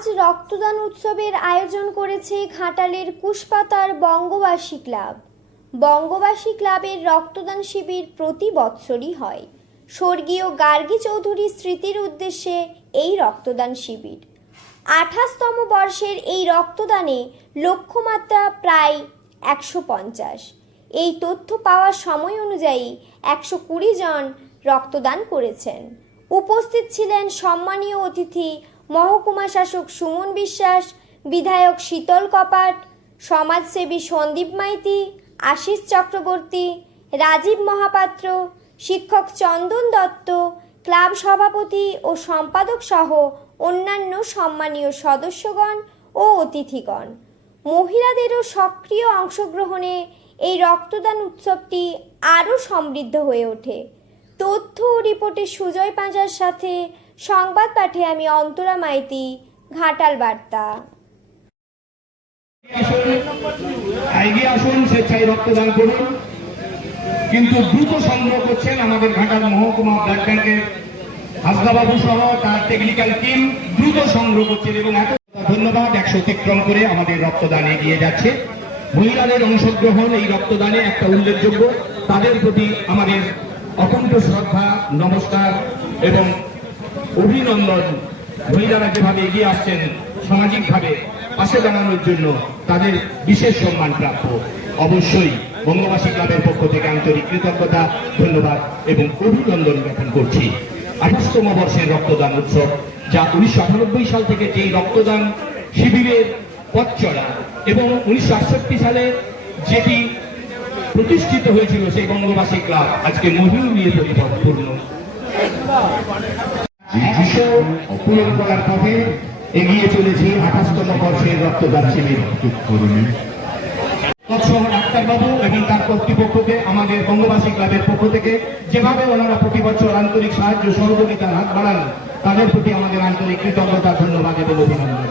আজ রক্তদান উৎসবের আয়োজন করেছে ঘাটালের কুশপাতার বঙ্গবাসী ক্লাব। বঙ্গবাসী ক্লাবের রক্তদান শিবির প্রতি বৎসরই হয়। স্বর্গীয় গার্গী চৌধুরী স্মৃতির উদ্দেশ্যে এই রক্তদান শিবির। আঠাশতম বর্ষের এই রক্তদানে লক্ষ্যমাত্রা প্রায় একশো পঞ্চাশ। এই তথ্য পাওয়ার সময় অনুযায়ী একশো কুড়ি জন রক্তদান করেছেন। উপস্থিত ছিলেন সম্মানীয় অতিথি মহকুমা শাসক সুমন বিশ্বাস, বিধায়ক শীতল কপাট, সমাজসেবী সন্দীপ মাইতি, আশিস চক্রবর্তী, রাজীব মহাপাত্র, শিক্ষক চন্দন দত্ত, ক্লাব সভাপতি ও সম্পাদক সহ অন্যান্য সম্মানীয় সদস্যগণ ও অতিথিগণ। মহিলাদেরও সক্রিয় অংশগ্রহণে এই রক্তদান উৎসবটি আরও সমৃদ্ধ হয়ে ওঠে। তথ্য ও রিপোর্টে সুজয় পাঁজার সাথে সংবাদ পাঠে আমি অন্তরা মাইতি, ঘাটাল বার্তা। আসুন, স্বেচ্ছায় রক্তদান করুন। কিন্তু দ্রুত সংগ্রহ করছেন আমাদের ঘাটাল মহকুমা ব্লাড ব্যাংকের হাসদাবাবু সহ তার টেকনিক্যাল টিম দ্রুত সংগ্রহ করছেন এবং এত ধন্যবাদ, একশো অতিক্রম করে আমাদের রক্তদান এগিয়ে যাচ্ছে। মহিলাদের অংশগ্রহণ, এই রক্তদানে একটা উল্লেখযোগ্য, তাদের প্রতি আমাদের অকুণ্ঠ শ্রদ্ধা, নমস্কার এবং অভিনন্দন। মহিলারা যেভাবে এগিয়ে আসছেন সামাজিকভাবে, পাশে দাঁড়ানোর জন্য তাদের বিশেষ সম্মান প্রাপ্য। অবশ্যই বঙ্গবাসী ক্লাবের পক্ষ থেকে আন্তরিক কৃতজ্ঞতা, ধন্যবাদ এবং অভিনন্দন জ্ঞাপন করছি। আঠাশতম বর্ষের রক্তদান উৎসব, যা উনিশশো আটানব্বই সাল থেকে যেই রক্তদান শিবিরের পথ চলা এবং উনিশশো আটষট্টি সালে যেটি প্রতিষ্ঠিত হয়েছিল সেই বঙ্গবাসী ক্লাব আজকে মহিলা নিয়ে পরিপূর্ণ দৃশ্য পূরণ করার পথে এগিয়ে চলেছি আঠাশতম বর্ষের রক্তদান শিবির। তৎসহ ডাক্তারবাবু এবং তার কর্তৃপক্ষকে আমাদের বঙ্গবাসী ক্লাবের পক্ষ থেকে যেভাবে ওনারা প্রতি বছর আন্তরিক সাহায্য সহযোগিতার হাত বাড়ান, তাদের প্রতি আমাদের আন্তরিক কৃতজ্ঞতা, ধন্যবাদ এবং অভিনন্দন।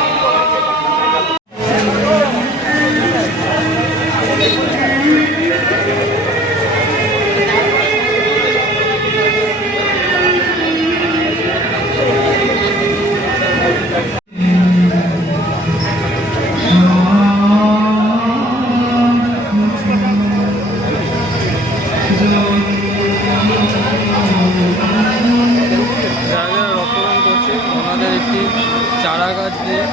করছে ওনাদের একটি চারা গাছ দিয়ে